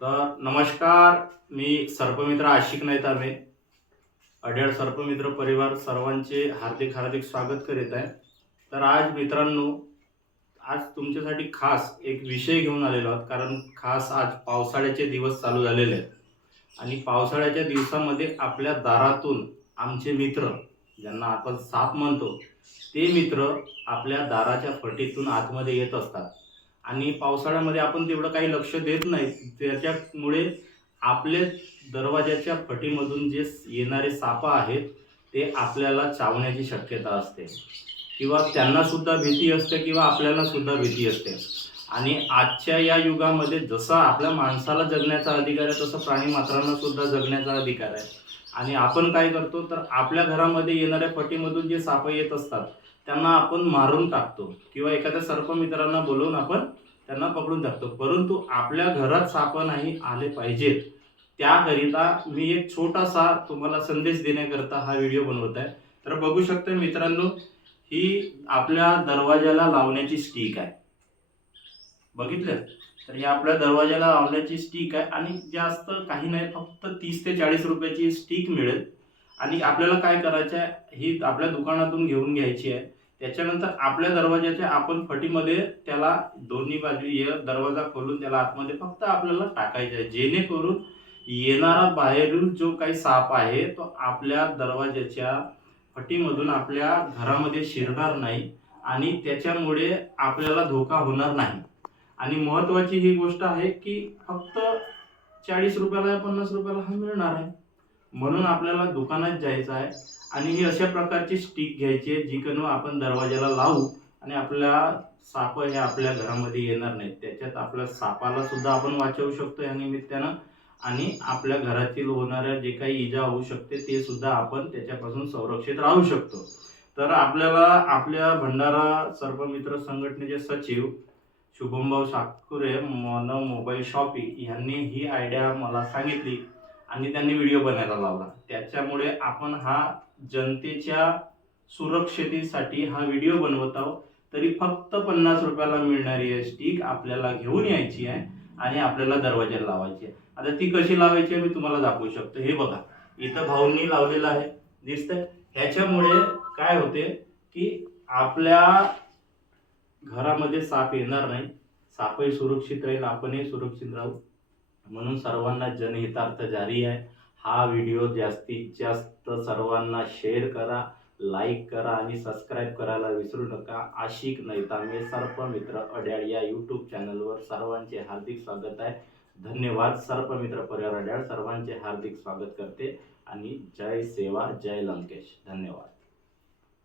तर नमस्कार मी सर्पमित्र आशिक नाईतामे अड्याळ सर्पमित्र परिवार सर्वांचे हार्दिक हार्दिक स्वागत करीत आहे. तर आज मित्रांनो आज तुमच्यासाठी खास एक विषय घेऊन आलेलो आहोत कारण खास आज पावसाळ्याचे दिवस चालू झालेले आहेत. आणि पावसाळ्याच्या दिवसामध्ये आपल्या दारातून आमचे मित्र ज्यांना आपण साप म्हणतो ते मित्र आपल्या दाराच्या फटीतून आतमध्ये येत असतात. आणि पावसाळ्यामध्ये आपण तेवढं काही लक्ष देत नाही. त्याच्यामुळे आपले दरवाजाच्या फटीमधून जे येणारे साप आहेत ते आपल्याला चावण्याची शक्यता असते. किंवा त्यांनासुद्धा भीती असते किंवा आपल्याला सुद्धा भीती असते. आणि आजच्या या युगामध्ये जसा आपल्या माणसाला जगण्याचा अधिकार आहे तसं प्राणी मात्रांना सुद्धा जगण्याचा अधिकार आहे. आणि आपण काय करतो तर आपल्या घरामध्ये येणाऱ्या पटीमधून जे साप येत असतात त्यांना आपण मारून टाकतो किंवा एखाद्या सर्पमित्रांना बोलवून आपण त्यांना पकडून टाकतो. परंतु आपल्या घरात साप नाही आले पाहिजेत. त्याकरिता मी एक छोटासा तुम्हाला संदेश देण्याकरता हा व्हिडिओ बनवत आहे. तर बघू शकता मित्रांनो ही आपल्या दरवाजाला लावण्याची स्टिक आहे. बघितलं? तर या आपल्या दरवाजाला लावण्याची स्टिक आहे आणि जास्त काही नाही फक्त तीस ते चाळीस रुपयाची स्टिक मिळेल. आणि आपल्याला काय करायचं आहे ही आपल्या दुकानातून घेऊन घ्यायची आहे. त्याच्यानंतर आपल्या दरवाजाच्या आपण फटीमध्ये त्याला दोन्ही बाजू ये- दरवाजा खोलून त्याला आतमध्ये फक्त आपल्याला टाकायचं आहे. जेणेकरून येणारा बाहेरून जो काही साप आहे तो आपल्या दरवाजाच्या फटीमधून आपल्या घरामध्ये शिरणार नाही आणि त्याच्यामुळे आपल्याला धोका होणार नाही. आणि महत्त्वाची ही गोष्ट आहे की फक्त चाळीस रुपयाला पन्नास रुपयाला हा मिळणार आहे. म्हणून आपल्याला दुकानात जायचं आहे आणि ही अशा प्रकारची स्टिक घ्यायची आहे जी करून आपण दरवाजाला लावू आणि आपल्या साप हे आपल्या घरामध्ये येणार नाहीत. त्याच्यात आपल्या सापाला सुद्धा आपण वाचवू शकतो या निमित्तानं. आणि आपल्या घरातील होणाऱ्या जे काही इजा होऊ शकते ते सुद्धा आपण त्याच्यापासून संरक्षित राहू शकतो. तर आपल्याला आपल्या भंडारा सर्पमित्र संघटनेचे सचिव शुभमभाऊ साकुरे मन मोबाईल शॉपी यांनी ही आयडिया मला सांगितली आणि त्यांनी व्हिडिओ बनायला लावला. त्याच्यामुळे आपण हा जनतेच्या सुरक्षतेसाठी हा व्हिडिओ बनवत आहोत. तरी फक्त पन्नास रुपयाला मिळणारी स्टिक आपल्याला घेऊन यायची आहे आणि आपल्याला दरवाज्याला लावायची आहे. आता ती कशी लावायची आहे मी तुम्हाला दाखवू शकतो. हे बघा इथं भाऊंनी लावलेलं आहे. दिसतंय? ह्याच्यामुळे काय होते की आपल्या घरामध्ये साप येणार नाही. सापही सुरक्षित राहील आपणही सुरक्षित राहू. म्हणून सर्वांना जनहितार्थ जारी आहे. हा व्हिडिओ जास्तीत जास्त सर्वांना शेअर करा लाईक करा आणि सबस्क्राईब करायला विसरू नका. आशिक नैतामे सर्पमित्र अड्याळ या यूट्यूब चॅनलवर सर्वांचे हार्दिक स्वागत आहे. धन्यवाद. सर्पमित्र परिवार अड्याळ सर्वांचे हार्दिक स्वागत करते. आणि जय सेवा जय लंकेश. धन्यवाद.